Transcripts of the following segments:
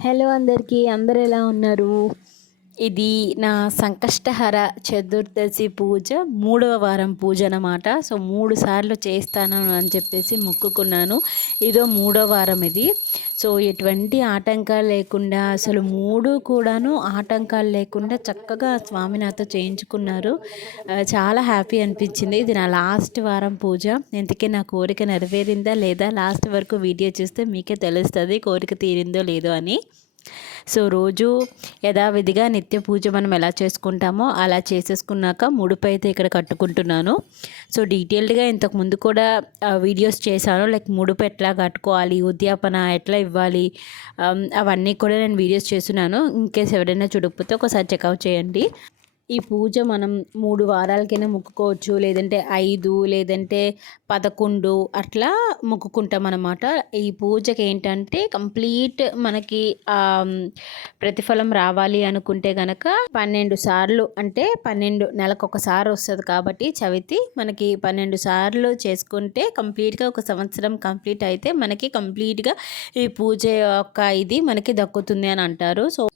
Hello అందరికీ అందరు ఎలా ఉన్నారు? ఇది నా సంకష్టహర చతుర్దశి పూజ మూడవ వారం పూజ అన్నమాట. సో మూడు సార్లు చేస్తాను అని చెప్పేసి మొక్కుకున్నాను. ఇదో మూడో వారం ఇది. సో ఎటువంటి ఆటంకాలు లేకుండా అసలు మూడు కూడాను ఆటంకాలు లేకుండా చక్కగా స్వామి నాతో చేయించుకున్నారు. చాలా హ్యాపీ అనిపించింది. ఇది నా లాస్ట్ వారం పూజ. ఇంతకీ నా కోరిక నెరవేరిందా లేదా? లాస్ట్ వరకు వీడియో చూస్తే మీకే తెలుస్తుంది కోరిక తీరిందో లేదో అని. సో రోజు యథావిధిగా నిత్య పూజ మనం ఎలా చేసుకుంటామో అలా చేసేసుకున్నాక ముడుపు అయితే ఇక్కడ కట్టుకుంటున్నాను. సో డీటెయిల్డ్గా ఇంతకు ముందు కూడా వీడియోస్ చేశాను. లైక్ ముడుపు ఎట్లా కట్టుకోవాలి ఉద్యాపన ఎట్లా ఇవ్వాలి అవన్నీ కూడా నేను వీడియోస్ చేస్తున్నాను. ఇన్కేస్ ఎవరైనా చూడకపోతే ఒకసారి చెక్అవుట్ చేయండి. ఈ పూజ మనం మూడు వారాలకైనా మొక్కుకోవచ్చు. లేదంటే ఐదు లేదంటే పదకొండు అట్లా మొక్కుకుంటాం అనమాట ఈ పూజకి ఏంటంటే కంప్లీట్ మనకి ప్రతిఫలం రావాలి అనుకుంటే గనక పన్నెండు సార్లు అంటే పన్నెండు నెలకు ఒకసారి వస్తుంది కాబట్టి చవితి మనకి పన్నెండు సార్లు చేసుకుంటే కంప్లీట్గా ఒక సంవత్సరం కంప్లీట్ అయితే మనకి కంప్లీట్గా ఈ పూజ యొక్క ఇది మనకి దక్కుతుంది అని అంటారు. సో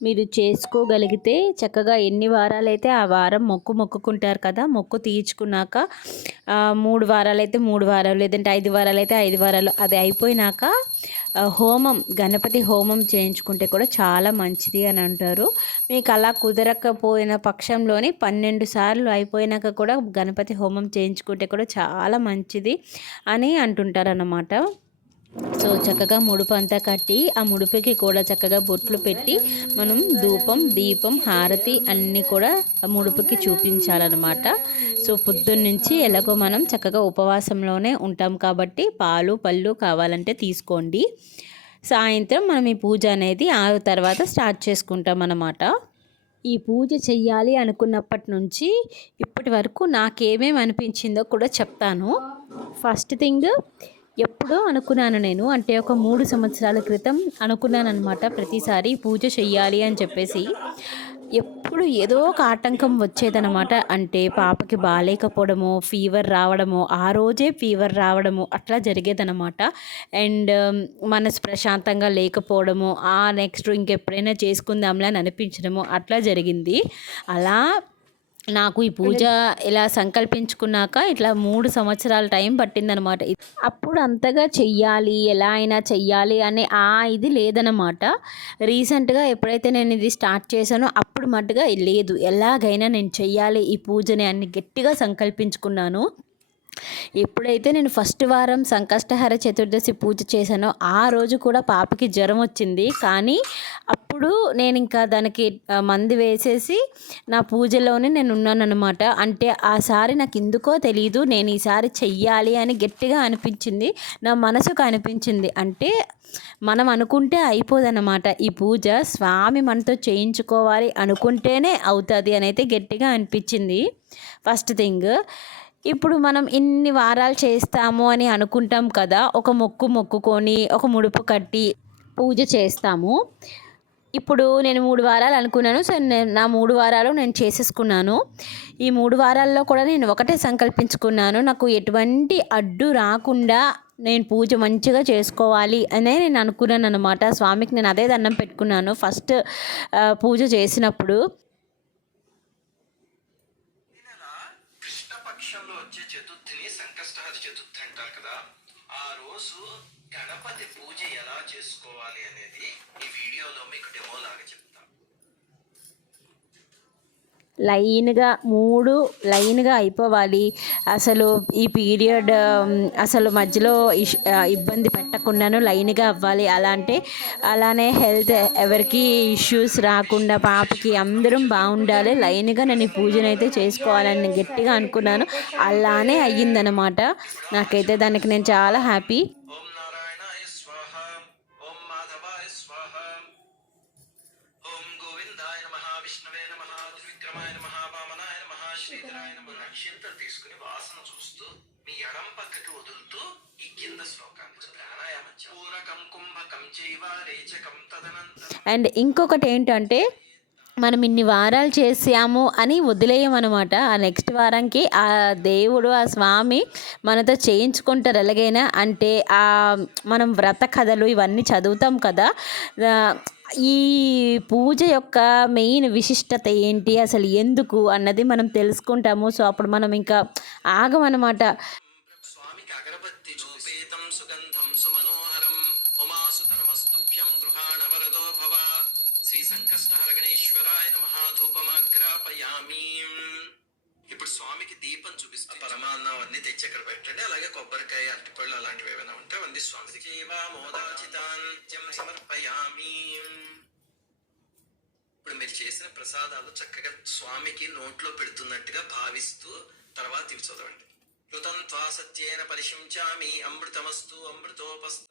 మీరు చేసుకోగలిగితే చక్కగా ఎన్ని వారాలైతే ఆ వారం మొక్కు మొక్కుకుంటారు కదా మొక్కు తీర్చుకున్నాక మూడు వారాలు అయితే మూడు వారాలు లేదంటే ఐదు వారాలు అయితే ఐదు వారాలు అది అయిపోయినాక హోమం గణపతి హోమం చేయించుకుంటే కూడా చాలా మంచిది అని అంటారు. మీకు అలా కుదరకపోయిన పక్షంలోని పన్నెండు సార్లు అయిపోయినాక కూడా గణపతి హోమం చేయించుకుంటే కూడా చాలా మంచిది అని అంటుంటారు అన్నమాట సో చక్కగా ముడుపు అంతా కట్టి ఆ ముడుపుకి కూడా చక్కగా బొట్లు పెట్టి మనం ధూపం దీపం హారతి అన్నీ కూడా ముడుపుకి చూపించాలన్నమాట. సో పొద్దున్నుంచి ఎలాగో మనం చక్కగా ఉపవాసంలోనే ఉంటాం కాబట్టి పాలు పళ్ళు కావాలంటే తీసుకోండి. సాయంత్రం మనం ఈ పూజ అనేది ఆ తర్వాత స్టార్ట్ చేసుకుంటాం అన్నమాట ఈ పూజ చెయ్యాలి అనుకున్నప్పటి నుంచి ఇప్పటి వరకు నాకేమేమి అనిపించిందో కూడా చెప్తాను. ఫస్ట్ థింగ్ ఎప్పుడో అనుకున్నాను నేను. అంటే ఒక మూడు సంవత్సరాల క్రితం అనుకున్నాను అనమాట ప్రతిసారి పూజ చెయ్యాలి అని చెప్పేసి. ఎప్పుడు ఏదో ఒక ఆటంకం వచ్చేదనమాట అంటే పాపకి బాగాలేకపోవడము ఫీవర్ రావడము ఆ రోజే ఫీవర్ రావడము అట్లా జరిగేదనమాట అండ్ మనసు ప్రశాంతంగా లేకపోవడము ఆ నెక్స్ట్ ఇంకెప్పుడైనా చేసుకుందాంలే అని అనిపించడము అట్లా జరిగింది. అలా నాకు ఈ పూజ ఇలా సంకల్పించుకున్నాక ఇట్లా మూడు సంవత్సరాల టైం పట్టిందనమాట అప్పుడు అంతగా చెయ్యాలి ఎలా అయినా చెయ్యాలి అనే ఆ ఇది లేదనమాట రీసెంట్గా ఎప్పుడైతే నేను ఇది స్టార్ట్ చేశానో అప్పుడు మట్టుగా లేదు. ఎలాగైనా నేను చెయ్యాలి ఈ పూజని అని గట్టిగా సంకల్పించుకున్నాను. ఎప్పుడైతే నేను ఫస్ట్ వారం సంకష్టహర చతుర్దశి పూజ చేశానో ఆ రోజు కూడా పాపకి జ్వరం వచ్చింది. కానీ అప్పుడు నేను ఇంకా దానికి మంది వేసేసి నా పూజలోనే నేను ఉన్నాను అనమాట అంటే ఆసారి నాకు ఎందుకో తెలియదు నేను ఈసారి చెయ్యాలి అని గట్టిగా అనిపించింది. నా మనసుకు అనిపించింది. అంటే మనం అనుకుంటే అయిపోదన్నమాట. ఈ పూజ స్వామి మనతో చేయించుకోవాలి అనుకుంటేనే అవుతుంది అని అయితే గట్టిగా అనిపించింది. ఫస్ట్ థింగ్ ఇప్పుడు మనం ఇన్ని వారాలు చేస్తాము అని అనుకుంటాం కదా ఒక మొక్కు మొక్కుకొని ఒక ముడుపు కట్టి పూజ చేస్తాము. ఇప్పుడు నేను మూడు వారాలు అనుకున్నాను సో నేను నా మూడు వారాలు నేను చేసేసుకున్నాను. ఈ మూడు వారాల్లో కూడా నేను ఒకటే సంకల్పించుకున్నాను నాకు ఎటువంటి అడ్డు రాకుండా నేను పూజ మంచిగా చేసుకోవాలి అనే నేను అనుకున్నాను అనమాట స్వామికి నేను అదే దండం పెట్టుకున్నాను ఫస్ట్ పూజ చేసినప్పుడు ఈ నెల కృష్ణపక్షంలో వచ్చే చతుర్థిని సంకష్టహర చతుర్థి అంటారు కదా ఆ రోజు గణపతి పూజ ఎలా చేసుకోవాలి అనేది ఈ వీడియోలో మీకు డెమో లాగా చెప్తాను. లైన్గా మూడు లైన్గా అయిపోవాలి. అసలు ఈ పీరియడ్ అసలు మధ్యలో ఇష్ ఇబ్బంది పెట్టకుండాను లైన్గా అవ్వాలి. అలా అంటే అలానే హెల్త్ ఎవరికి ఇష్యూస్ రాకుండా పాపకి అందరం బాగుండాలి. లైన్గా నేను ఈ పూజనైతే చేసుకోవాలని గట్టిగా అనుకున్నాను. అలానే అయ్యిందనమాట. నాకైతే దానికి నేను చాలా హ్యాపీ. తీసుకుని వాసన చూస్తూ మీ ఎడం పక్కకి వదులుతూ ఈ కింద శ్లోకాన్ని ప్రాణాయామం పూరకం కుంభకం చైవ రేచకం తదనంతరం. అండ్ ఇంకొకటి ఏంటంటే మనం ఇన్ని వారాలు చేసాము అని వదిలేయమన్నమాట. ఆ నెక్స్ట్ వారానికి ఆ దేవుడు ఆ స్వామి మనతో చేయించుకుంటారు ఎలాగైనా. అంటే ఆ మనం వ్రత కథలు ఇవన్నీ చదువుతాం కదా. ఈ పూజ యొక్క మెయిన్ విశిష్టత ఏంటి? అసలు ఎందుకు? అన్నది మనం తెలుసుకుంటాము. సో అప్పుడు మనం ఇంకా ఆగమన్నమాట స్వామికి అగరబత్తి చూపేతం సుగంధం సుమనోహరం. ఉమాసుతనమస్తుభ్యం గృహాణ వరదో భవ. శ్రీ సంకష్టహర గణేశ్వరాయ నమః ఇప్పుడు స్వామికి దీపం చూపిస్తూ పరమాన్నం అన్ని తెచ్చి అక్కడ పెట్టండి. అలాగే కొబ్బరికాయ అరటిపళ్ళు అలాంటివి ఏమైనా ఉంటే అవన్నీ మోదాచితాంత్యం సమర్పయామి. ఇప్పుడు మీరు చేసిన ప్రసాదాలు చక్కగా స్వామికి నోట్లో పెడుతున్నట్టుగా భావిస్తూ తర్వాత ఇవి చదవండి. యుతం త్వా సత్యేన పరిశుంచామి అమృతమస్తు అమృతోపస్త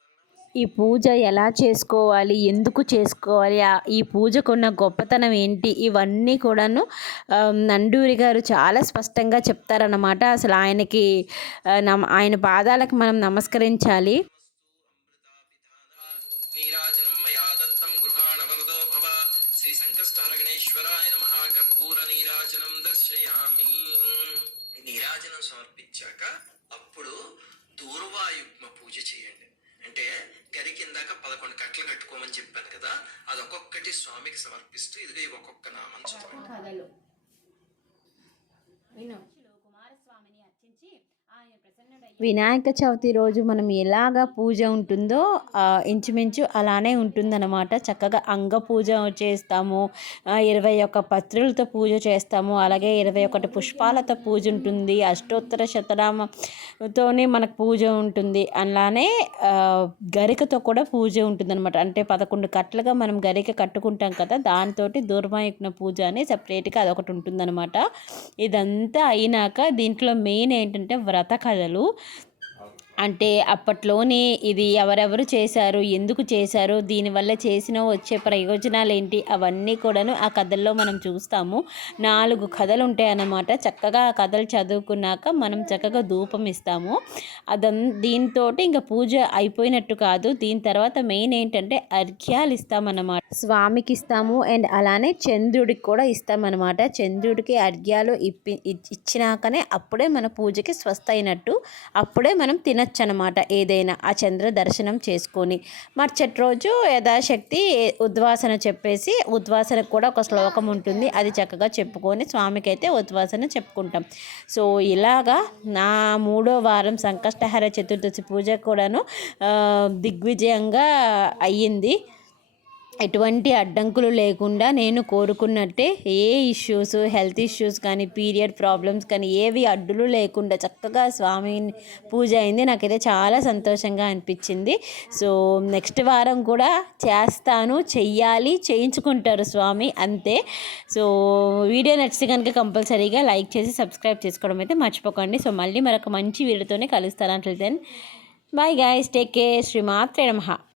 ఈ పూజ ఎలా చేసుకోవాలి? ఎందుకు చేసుకోవాలి? ఈ పూజకున్న గొప్పతనం ఏంటి? ఇవన్నీ కూడాను నండూరి గారు చాలా స్పష్టంగా చెప్తారన్నమాట. అసలు ఆయనకి నమ ఆయన పాదాలకు మనం నమస్కరించాలి. శ్రీ సంకష్టహర గణేశ్వరాయ నమః. కర్పూర నీరాజనం దర్శయామి. నీరాజనం సమర్పించాక అప్పుడు దూర్వాయుగ్మ పూజ చేయండి. అంటే గరి ఇందాక పదకొండు కట్టలు కట్టుకోమని చెప్పాను కదా అది ఒక్కొక్కటి స్వామికి సమర్పిస్తూ ఇదిగో ఒక్కొక్క నామం చదవండి వినాయక చవితి రోజు మనం ఎలాగ పూజ ఉంటుందో ఇంచుమించు అలానే ఉంటుందన్నమాట. చక్కగా అంగ పూజ చేస్తాము ఇరవై ఒక్క పత్రులతో పూజ చేస్తాము అలాగే ఇరవై ఒకటి పుష్పాలతో పూజ ఉంటుంది అష్టోత్తర శతనామతోనే మనకు పూజ ఉంటుంది అలానే గరికతో కూడా పూజ ఉంటుందన్నమాట. అంటే పదకొండు కట్లుగా మనం గరిక కట్టుకుంటాం కదా దాంతో దూర్మాయుగ్న పూజ అని సపరేట్గా అదొకటి ఉంటుందన్నమాట. ఇదంతా అయినాక దీంట్లో మెయిన్ ఏంటంటే వ్రత కథలు అంటే అప్పట్లోనే ఇది ఎవరెవరు చేశారు ఎందుకు చేశారు దీనివల్ల చేసిన వచ్చే ప్రయోజనాలు ఏంటి అవన్నీ కూడాను ఆ కథల్లో మనం చూస్తాము. నాలుగు కథలు ఉంటాయి అన్నమాట చక్కగా ఆ కథలు చదువుకున్నాక మనం చక్కగా ధూపం ఇస్తాము. అదన్ దీంతో ఇంకా పూజ అయిపోయినట్టు కాదు. దీని తర్వాత మెయిన్ ఏంటంటే అర్ఘ్యాలు ఇస్తామన్నమాట. స్వామికి ఇస్తాము అండ్ అలానే చంద్రుడికి కూడా ఇస్తామన్నమాట. చంద్రుడికి అర్ఘ్యాలు ఇప్పి ఇచ్చినాకనే అప్పుడే మన పూజకి స్వస్థ అయినట్టు అప్పుడే మనం తిన తినచ్చు అనమాట ఏదైనా ఆ చంద్ర దర్శనం చేసుకొని. మరుసటి రోజు యథాశక్తి ఉద్వాసన చెప్పేసి ఉద్వాసనకు కూడా ఒక శ్లోకం ఉంటుంది. అది చక్కగా చెప్పుకొని స్వామికి అయితే ఉద్వాసన చెప్పుకుంటాం. సో ఇలాగా నా మూడో వారం సంకష్టహర చతుర్దశి పూజ కూడాను దిగ్విజయంగా అయ్యింది. ఎటువంటి అడ్డంకులు లేకుండా నేను కోరుకున్నట్టే ఏ ఇష్యూస్ హెల్త్ ఇష్యూస్ కానీ పీరియడ్ ప్రాబ్లమ్స్ కానీ ఏవి అడ్డులు లేకుండా చక్కగా స్వామి పూజ అయింది. నాకైతే చాలా సంతోషంగా అనిపించింది. సో నెక్స్ట్ వారం కూడా చేస్తాను. చెయ్యాలి చేయించుకుంటారు స్వామి అంతే. సో వీడియో నచ్చితే కనుక కంపల్సరీగా లైక్ చేసి సబ్స్క్రైబ్ చేసుకోవడం అయితే మర్చిపోకండి. సో మళ్ళీ మరొక మంచి వీడియోతోనే కలుస్తాను. Then bye guys take care శ్రీమాత్రే నమః.